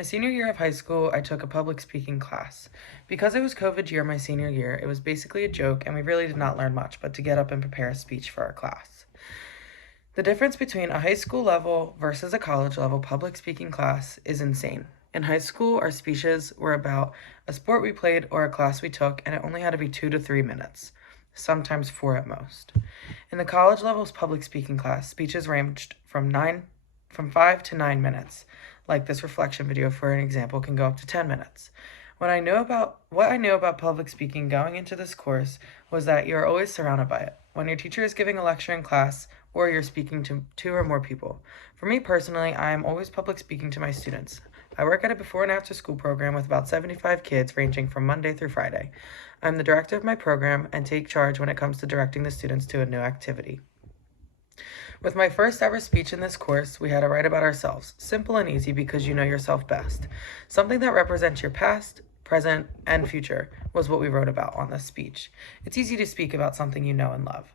My senior year of high school, I took a public speaking class. Because it was COVID year my senior year, it was basically a joke and we really did not learn much but to get up and prepare a speech for our class. The difference between a high school level versus a college level public speaking class is insane. In high school, our speeches were about a sport we played or a class we took, and it only had to be 2 to 3 minutes, sometimes 4 at most. In the college level's public speaking class, speeches ranged from 5 to 9 minutes. Like this reflection video, for an example, can go up to 10 minutes. What I knew about public speaking going into this course was that you're always surrounded by it. When your teacher is giving a lecture in class, or you're speaking to two or more people. For me personally, I am always public speaking to my students. I work at a before and after school program with about 75 kids ranging from Monday through Friday. I'm the director of my program and take charge when it comes to directing the students to a new activity. With my first ever speech in this course, we had to write about ourselves. Simple and easy because you know yourself best. Something that represents your past, present, and future was what we wrote about on this speech. It's easy to speak about something you know and love.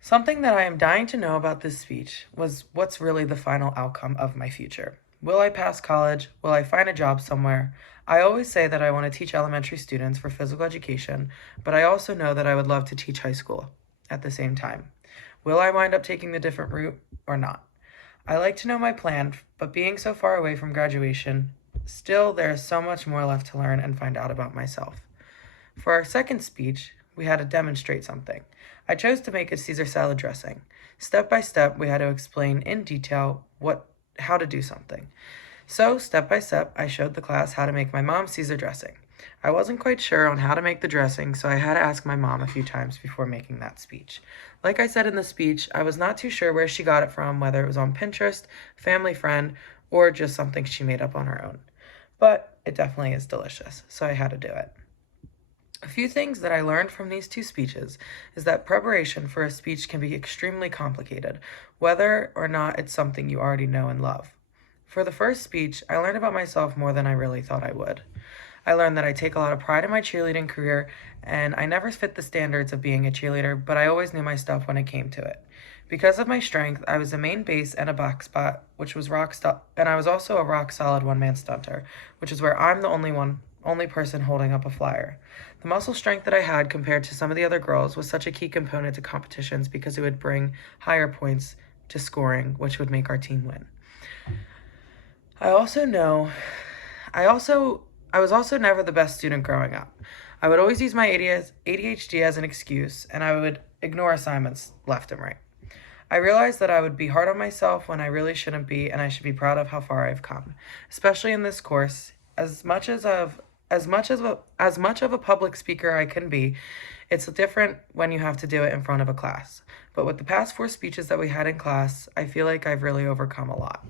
Something that I am dying to know about this speech was what's really the final outcome of my future. Will I pass college? Will I find a job somewhere? I always say that I want to teach elementary students for physical education, but I also know that I would love to teach high school at the same time. Will I wind up taking the different route or not? I like to know my plan, but being so far away from graduation, still there is so much more left to learn and find out about myself. For our second speech, we had to demonstrate something. I chose to make a Caesar salad dressing. Step by step, we had to explain in detail how to do something. So, step by step, I showed the class how to make my mom's Caesar dressing. I wasn't quite sure on how to make the dressing, so I had to ask my mom a few times before making that speech. Like I said in the speech, I was not too sure where she got it from, whether it was on Pinterest, family friend, or just something she made up on her own. But it definitely is delicious, so I had to do it. A few things that I learned from these two speeches is that preparation for a speech can be extremely complicated, whether or not it's something you already know and love. For the first speech, I learned about myself more than I really thought I would. I learned that I take a lot of pride in my cheerleading career, and I never fit the standards of being a cheerleader, but I always knew my stuff when it came to it. Because of my strength, I was the main base and a box spot, which was and I was also a rock solid one-man stunter, which is where I'm the only person holding up a flyer. The muscle strength that I had compared to some of the other girls was such a key component to competitions because it would bring higher points to scoring, which would make our team win. I was also never the best student growing up. I would always use my ADHD as an excuse, and I would ignore assignments left and right. I realized that I would be hard on myself when I really shouldn't be, and I should be proud of how far I've come, especially in this course. As much of a public speaker I can be, it's different when you have to do it in front of a class. But with the past 4 speeches that we had in class, I feel like I've really overcome a lot.